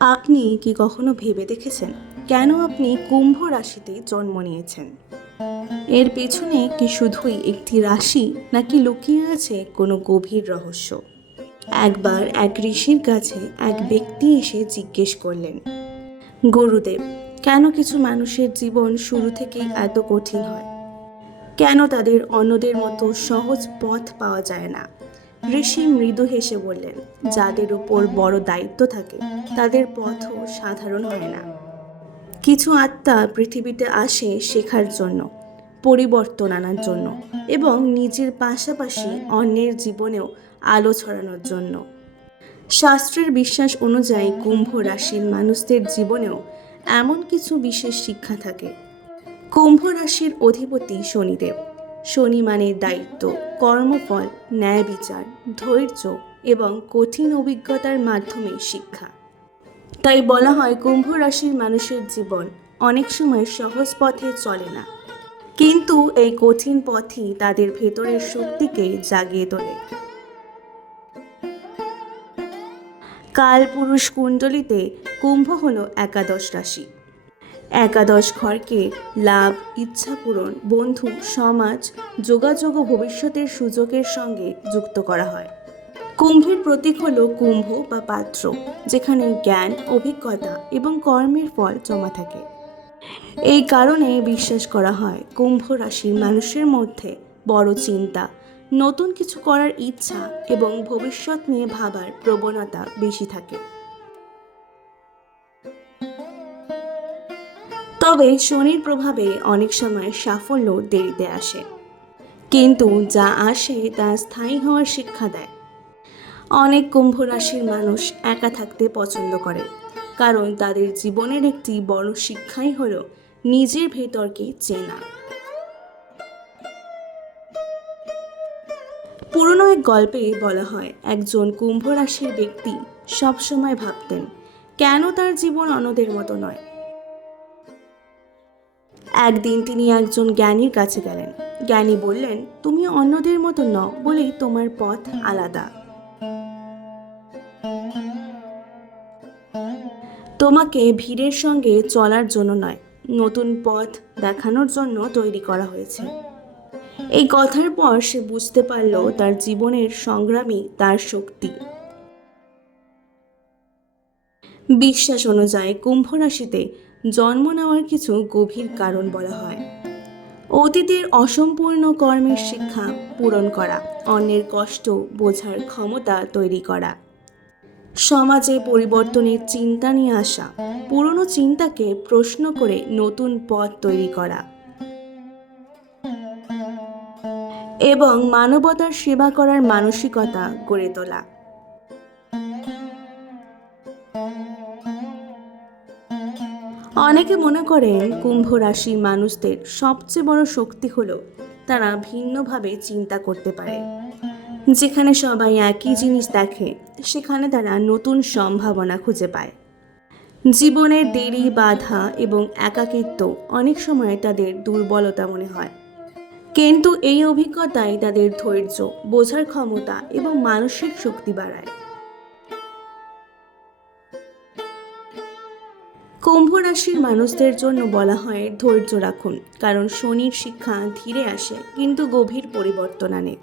আপনি কি কখনো ভেবে দেখেছেন কেন আপনি কুম্ভ রাশিতে জন্ম নিয়েছেন? এর পেছনে কি শুধুই একটি রাশি, নাকি লুকিয়ে আছে কোনো গভীর রহস্য? একবার এক ঋষির কাছে এক ব্যক্তি এসে জিজ্ঞেস করলেন, গুরুদেব, কেন কিছু মানুষের জীবন শুরু থেকেই এত কঠিন হয়? কেন তাদের অন্যদের মতো সহজ পথ পাওয়া যায় না? ঋষি মৃদু হেসে বললেন, যাদের উপর বড় দায়িত্ব থাকে তাদের পথও সাধারণ হয় না। কিছু আত্মা পৃথিবীতে আসে শেখার জন্য, পরিবর্তন আনার জন্য এবং নিজের পাশাপাশি অন্যের জীবনেও আলো ছড়ানোর জন্য। শাস্ত্রের বিশ্বাস অনুযায়ী কুম্ভ রাশির মানুষদের জীবনেও এমন কিছু বিশেষ শিক্ষা থাকে। কুম্ভ রাশির অধিপতি শনিদেব। শনি মানে দায়িত্ব, কর্মফল, ন্যায় বিচার, ধৈর্য এবং কঠিন অভিজ্ঞতার মাধ্যমে শিক্ষা। তাই বলা হয় কুম্ভ রাশির মানুষের জীবন অনেক সময় সহজ পথে চলে না, কিন্তু এই কঠিন পথই তাদের ভেতরের শক্তিকে জাগিয়ে তোলে। কালপুরুষ কুণ্ডলিতে কুম্ভ হল একাদশ রাশি। একাদশ ঘরকে লাভ, ইচ্ছা পূরণ, বন্ধু, সমাজ, যোগাযোগ ও ভবিষ্যতের সুযোগের সঙ্গে যুক্ত করা হয়। কুম্ভের প্রতীক হল কুম্ভ বা পাত্র, যেখানে জ্ঞান, অভিজ্ঞতা এবং কর্মের ফল জমা থাকে। এই কারণে বিশ্বাস করা হয় কুম্ভ রাশির মানুষের মধ্যে বড় চিন্তা, নতুন কিছু করার ইচ্ছা এবং ভবিষ্যৎ নিয়ে ভাবার প্রবণতা বেশি থাকে। তবে শনির প্রভাবে অনেক সময় সাফল্য দেরিতে আসে, কিন্তু যা আসে তা স্থায়ী হওয়ার শিক্ষা দেয়। অনেক কুম্ভ রাশির মানুষ একা থাকতে পছন্দ করে, কারণ তাদের জীবনের একটি বড় শিক্ষাই হলো নিজের ভেতরকে চেনা। পুরনো এক গল্পে বলা হয়, একজন কুম্ভ রাশির ব্যক্তি সবসময় ভাবতেন কেন তার জীবন অন্যদের মতো নয়। একদিন তিনি একজন জ্ঞানীর কাছে গেলেন। জ্ঞানী বললেন, তুমি অন্যদের মতো নও বলেই তোমার পথ আলাদা। তোমাকে ভিড়ের সঙ্গে চলার জন্য নয়, নতুন পথ দেখানোর জন্য তৈরি করা হয়েছে। এই কথার পর সে বুঝতে পারল তার জীবনের সংগ্রামই তার শক্তি। বিশ্বাস অনুযায়ী কুম্ভ রাশিতে জন্ম নেওয়ার কিছু গভীর কারণ বলা হয়। অতীতের অসম্পূর্ণ কর্মের শিক্ষা পূরণ করা, অন্যের কষ্ট বোঝার ক্ষমতা তৈরি করা, সমাজে পরিবর্তনের চিন্তা নিয়ে আসা, পুরনো চিন্তাকে প্রশ্ন করে নতুন পথ তৈরি করা এবং মানবতার সেবা করার মানসিকতা গড়ে তোলা। অনেকে মনে করেন কুম্ভ রাশির মানুষদের সবচেয়ে বড় শক্তি হলো তারা ভিন্নভাবে চিন্তা করতে পারে। যেখানে সবাই একই জিনিস দেখে, সেখানে তারা নতুন সম্ভাবনা খুঁজে পায়। জীবনের দেরি, বাধা এবং একাকিত্ব অনেক সময় তাদের দুর্বলতা মনে হয়, কিন্তু এই অভিজ্ঞতাই তাদের ধৈর্য, বোঝার ক্ষমতা এবং মানসিক শক্তি বাড়ায়। কুম্ভ রাশির মানুষদের জন্য বলা হয় ধৈর্য রাখুন, কারণ শনির শিক্ষা ধীরে আসে কিন্তু গভীর পরিবর্তন আনে।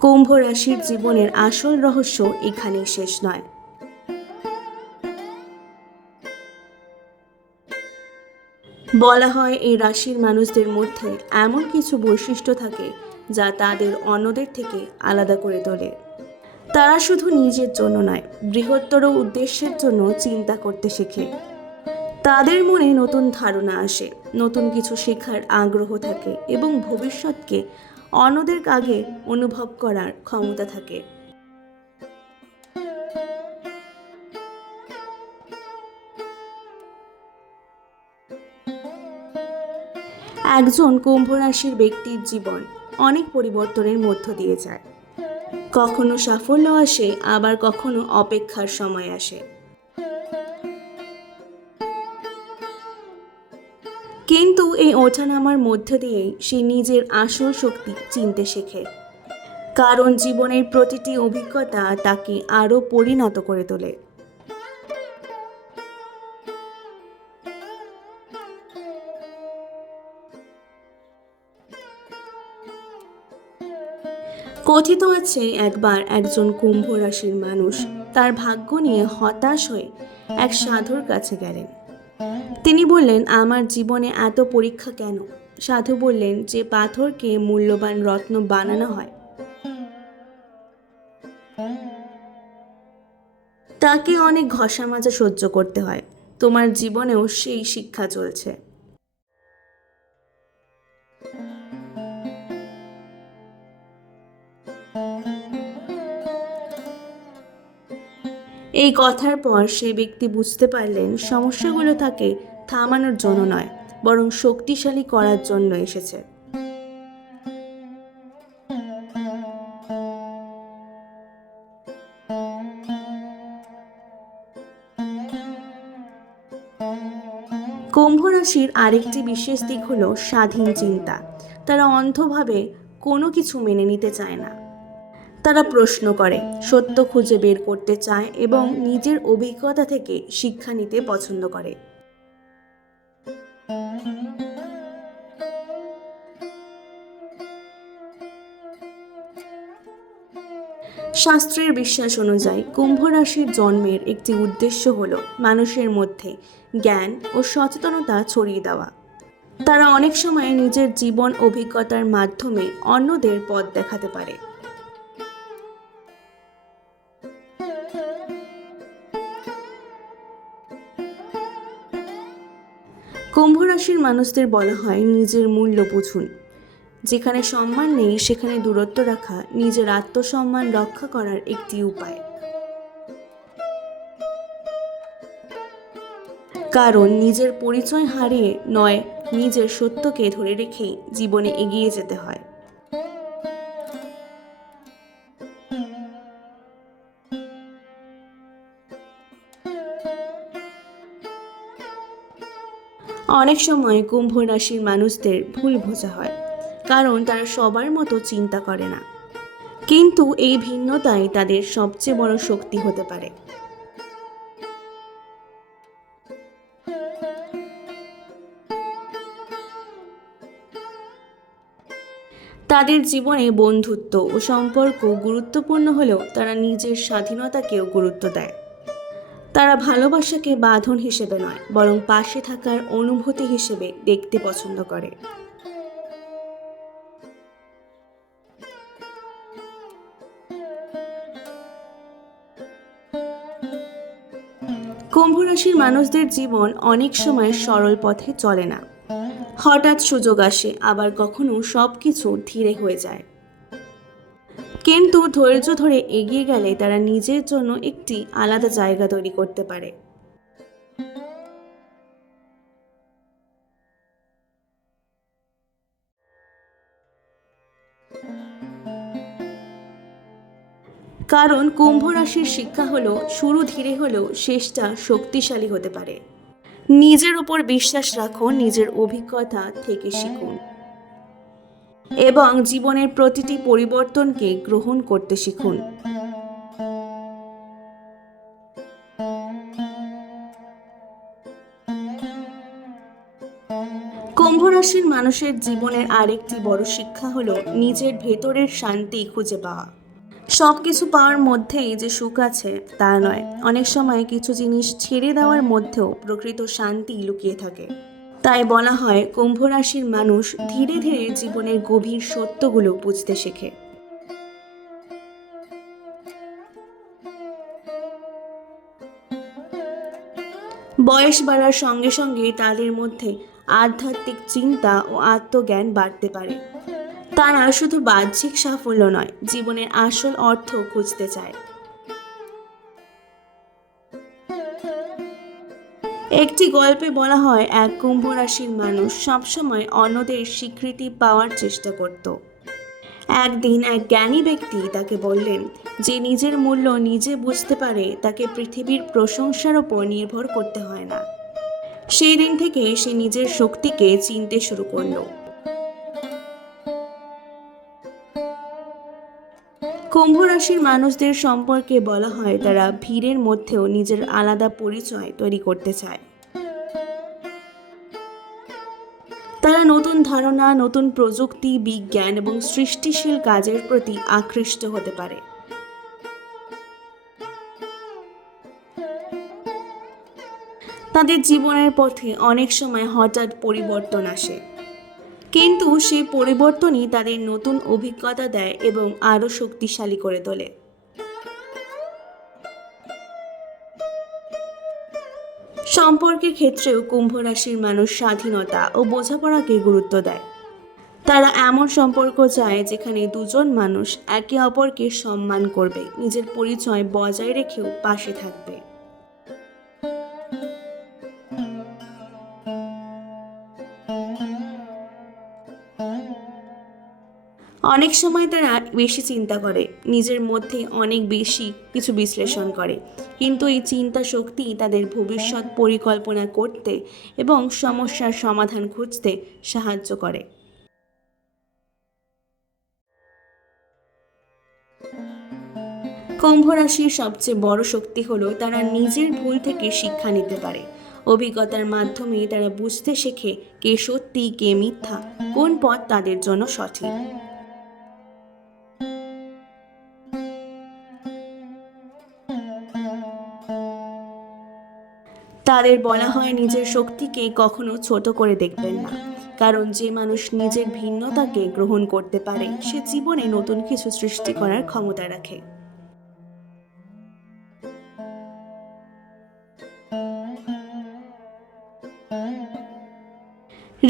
কুম্ভ রাশির জীবনের আসল রহস্য এখানেই শেষ নয়। বলা হয় এই রাশির মানুষদের মধ্যে এমন কিছু বৈশিষ্ট্য থাকে যা তাদের অন্যদের থেকে আলাদা করে তোলে। তারা শুধু নিজের জন্য নয়, বৃহত্তর উদ্দেশ্যের জন্য চিন্তা করতে শেখে। তাদের মনে নতুন ধারণা আসে, নতুন কিছু শেখার আগ্রহ থাকে এবং ভবিষ্যৎকে অন্যদের আগে অনুভব করার ক্ষমতা থাকে। একজন কুম্ভ রাশির ব্যক্তির জীবন অনেক পরিবর্তনের মধ্য দিয়ে যায়। কখনো সাফল্য আসে, আবার কখনো অপেক্ষার সময় আসে। কিন্তু এই ওঠানামার মধ্য দিয়েই সে নিজের আসল শক্তি চিনতে শেখে, কারণ জীবনের প্রতিটি অভিজ্ঞতা তাকে আরও পরিণত করে তোলে। কথিত আছে একবার একজন কুম্ভ রাশির মানুষ তার ভাগ্য নিয়ে হতাশ হয়ে এক সাধুর কাছে গেলেন। তিনি বললেন, আমার জীবনে এত পরীক্ষা কেন? সাধু বললেন, যে পাথরকে মূল্যবান রত্ন বানানো হয় তাকে অনেক ঘষা মাজা সহ্য করতে হয়। তোমার জীবনেও সেই শিক্ষা চলছে। এই কথার পর সেই ব্যক্তি বুঝতে পারলেন সমস্যাগুলো তাকে থামানোর জন্য নয়, বরং শক্তিশালী করার জন্য এসেছে। কুম্ভ রাশির আরেকটি বিশেষ দিক হলো স্বাধীন চিন্তা। তারা অন্ধভাবে কোনো কিছু মেনে নিতে চায় না। তারা প্রশ্ন করে, সত্য খুঁজে বের করতে চায় এবং নিজের অভিজ্ঞতা থেকে শিক্ষা নিতে পছন্দ করে। শাস্ত্রের বিশ্বাস অনুযায়ী কুম্ভ রাশির জন্মের একটি উদ্দেশ্য হল মানুষের মধ্যে জ্ঞান ও সচেতনতা ছড়িয়ে দেওয়া। তারা অনেক সময় নিজের জীবন অভিজ্ঞতার মাধ্যমে অন্যদের পথ দেখাতে পারে। কুম্ভ রাশির মানুষদের বলা হয়, নিজের মূল্য বুঝুন। যেখানে সম্মান নেই সেখানে দূরত্ব রাখা নিজের আত্মসম্মান রক্ষা করার একটি উপায়। কারণ নিজের পরিচয় হারিয়ে নয়, নিজের সত্যকে ধরে রেখেই জীবনে এগিয়ে যেতে হয়। অনেক সময় কুম্ভ রাশির মানুষদের ভুল বোঝা হয়, কারণ তারা সবার মতো চিন্তা করে না। কিন্তু এই ভিন্নতাই তাদের সবচেয়ে বড় শক্তি হতে পারে। তাদের জীবনে বন্ধুত্ব ও সম্পর্ক গুরুত্বপূর্ণ হলেও তারা নিজের স্বাধীনতাকেও গুরুত্ব দেয়। তারা ভালোবাসাকে বাঁধন হিসেবে নয়, বরং পাশে থাকার অনুভূতি হিসেবে দেখতে পছন্দ করে। কুম্ভ রাশির মানুষদের জীবন অনেক সময় সরল পথে চলে না। হঠাৎ সুযোগ আসে, আবার কখনো সবকিছু ধীরে হয়ে যায়। কিন্তু ধৈর্য ধরে এগিয়ে গেলে তারা নিজের জন্য একটি আলাদা জায়গা তৈরি করতে পারে। কারণ কুম্ভ রাশির শিক্ষা হলো, শুরু ধীরে হলেও শেষটা শক্তিশালী হতে পারে। নিজের উপর বিশ্বাস রাখুন, নিজের অভিজ্ঞতা থেকে শিখুন এবং জীবনের প্রতিটি পরিবর্তনকে গ্রহণ করতে শিখুন। কুম্ভ রাশির মানুষের জীবনের আরেকটি বড় শিক্ষা হলো নিজের ভেতরের শান্তি খুঁজে পাওয়া। সবকিছু পাওয়ার মধ্যেই যে সুখ আছে তা নয়, অনেক সময় কিছু জিনিস ছেড়ে দেওয়ার মধ্যেও প্রকৃত শান্তি লুকিয়ে থাকে। তাই বলা হয়, কুম্ভ রাশির মানুষ ধীরে ধীরে জীবনের গভীর সত্যগুলো বুঝতে শেখে। বয়স বাড়ার সঙ্গে সঙ্গে তাদের মধ্যে আধ্যাত্মিক চিন্তা ও আত্মজ্ঞান বাড়তে পারে। তারা শুধু বাহ্যিক সাফল্য নয়, জীবনের আসল অর্থ খুঁজতে চায়। একটি গল্পে বলা হয়, এক কুম্ভ রাশির মানুষ সবসময় অন্যদের স্বীকৃতি পাওয়ার চেষ্টা করত। একদিন এক জ্ঞানী ব্যক্তি তাকে বললেন, যে নিজের মূল্য নিজে বুঝতে পারে তাকে পৃথিবীর প্রশংসার ওপর নির্ভর করতে হয় না। সেই দিন থেকে সে নিজের শক্তিকে চিনতে শুরু করলো। কুম্ভ রাশির মানুষদের সম্পর্কে বলা হয়, তারা ভিড়ের মধ্যেও নিজের আলাদা পরিচয় তৈরি করতে চায়। তারা নতুন ধারণা, নতুন প্রযুক্তি, বিজ্ঞান এবং সৃষ্টিশীল কাজের প্রতি আকৃষ্ট হতে পারে। তাদের জীবনের পথে অনেক সময় হঠাৎ পরিবর্তন আসে, কিন্তু সেই পরিবর্তনই তাদের নতুন অভিজ্ঞতা দেয় এবং আরও শক্তিশালী করে তোলে। সম্পর্কের ক্ষেত্রেও কুম্ভ রাশির মানুষ স্বাধীনতা ও বোঝাপড়াকে গুরুত্ব দেয়। তারা এমন সম্পর্ক চায় যেখানে দুজন মানুষ একে অপরকে সম্মান করবে, নিজের পরিচয় বজায় রেখেও পাশে থাকবে। অনেক সময় তারা বেশি চিন্তা করে, নিজের মধ্যে অনেক বেশি কিছু বিশ্লেষণ করে, কিন্তু এই চিন্তা শক্তি তাদের ভবিষ্যৎ পরিকল্পনা করতে এবং সমস্যার সমাধান খুঁজতে সাহায্য করে। কুম্ভ রাশির সবচেয়ে বড় শক্তি হলো তারা নিজের ভুল থেকে শিক্ষা নিতে পারে। অভিজ্ঞতার মাধ্যমে তারা বুঝতে শেখে কে সত্যি কে মিথ্যা, কোন পথ তাদের জন্য সঠিক। তাদের বলা হয় নিজের শক্তিকে কখনো ছোট করে দেখবেন না, কারণ যে মানুষ নিজের ভিন্নতাকে গ্রহণ করতে পারে সে জীবনে নতুন কিছু সৃষ্টি করার ক্ষমতা রাখে।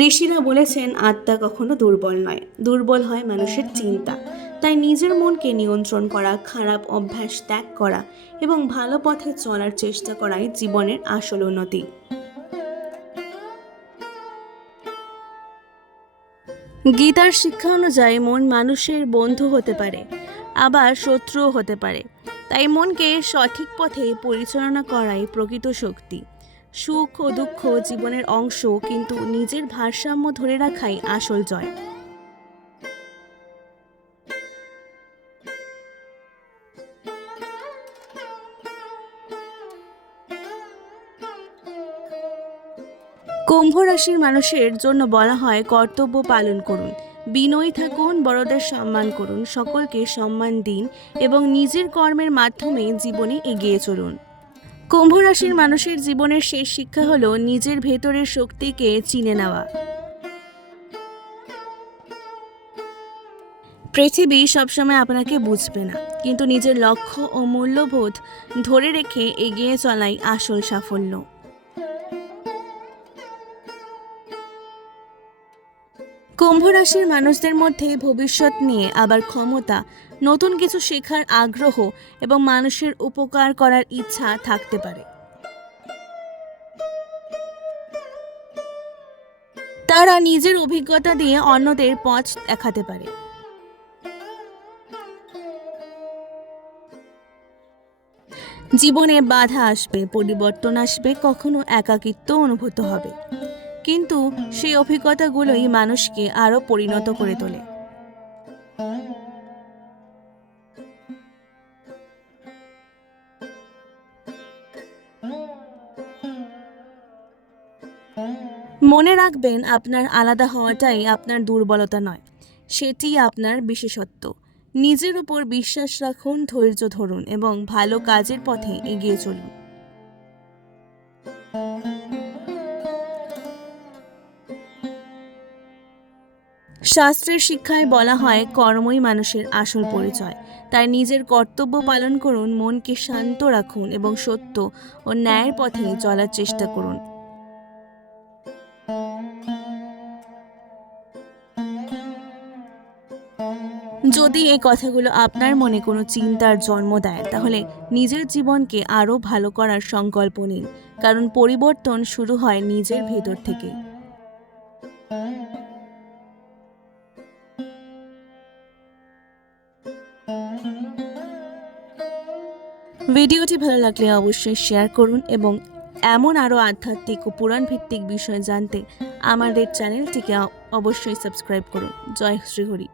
ঋষিরা বলেছেন আত্মা কখনো দুর্বল নয়, দুর্বল হয় মানুষের চিন্তা। তাই নিজের মনকে নিয়ন্ত্রণ করা, খারাপ অভ্যাস ত্যাগ করা এবং ভালো পথে চলার চেষ্টা করাই জীবনের আসল উন্নতি। গীতার শিক্ষা অনুযায়ী মন মানুষের বন্ধু হতে পারে, আবার শত্রুও হতে পারে। তাই মনকে সঠিক পথে পরিচালনা করাই প্রকৃত শক্তি। সুখ ও দুঃখ জীবনের অংশ, কিন্তু নিজের ভারসাম্য ধরে রাখাই আসল জয়। কুম্ভ রাশির মানুষের জন্য বলা হয় কর্তব্য পালন করুন, বিনয়ী থাকুন, বড়দের সম্মান করুন, সকলকে সম্মান দিন এবং নিজের কর্মের মাধ্যমে জীবনে এগিয়ে চলুন। কুম্ভ রাশির মানুষের জীবনের শেষ শিক্ষা হলো নিজের ভেতরের শক্তিকে চিনে নেওয়া। পৃথিবী সবসময় আপনাকে বুঝবে না, কিন্তু নিজের লক্ষ্য ও মূল্যবোধ ধরে রেখে এগিয়ে চলাই আসল সাফল্য। কুম্ভ রাশির মানুষদের মধ্যে ভবিষ্যৎ নিয়ে আবার ক্ষমতা, নতুন কিছু শেখার আগ্রহ এবং মানুষের উপকার করার ইচ্ছা থাকতে পারে। তারা নিজের অভিজ্ঞতা দিয়ে অন্যদের পথ দেখাতে পারে। জীবনে বাধা আসবে, পরিবর্তন আসবে, কখনো একাকিত্ব অনুভূত হবে, কিন্তু সেই অভিজ্ঞতাগুলোই মানুষকে আরো পরিণত করে তোলে। মনে রাখবেন, আপনার আলাদা হওয়াটাই আপনার দুর্বলতা নয়, সেটি আপনার বিশেষত্ব। নিজের উপর বিশ্বাস রাখুন, ধৈর্য ধরুন এবং ভালো কাজের পথে এগিয়ে চলুন। শাস্ত্রের শিক্ষায় বলা হয় কর্মই মানুষের আসল পরিচয়। তাই নিজের কর্তব্য পালন করুন, মনকে শান্ত রাখুন এবং সত্য ও ন্যায়ের পথে চলার চেষ্টা করুন। যদি এই কথাগুলো আপনার মনে কোনো চিন্তার জন্ম দেয়, তাহলে নিজের জীবনকে আরও ভালো করার সংকল্প নিন, কারণ পরিবর্তন শুরু হয় নিজের ভেতর থেকে। ভিডিওটি ভালো লাগলে অবশ্যই শেয়ার করুন এবং এমন আরও আধ্যাত্মিক ও পুরাণ ভিত্তিক বিষয় জানতে আমাদের চ্যানেলটিকে অবশ্যই সাবস্ক্রাইব করুন। জয় শ্রীহরি।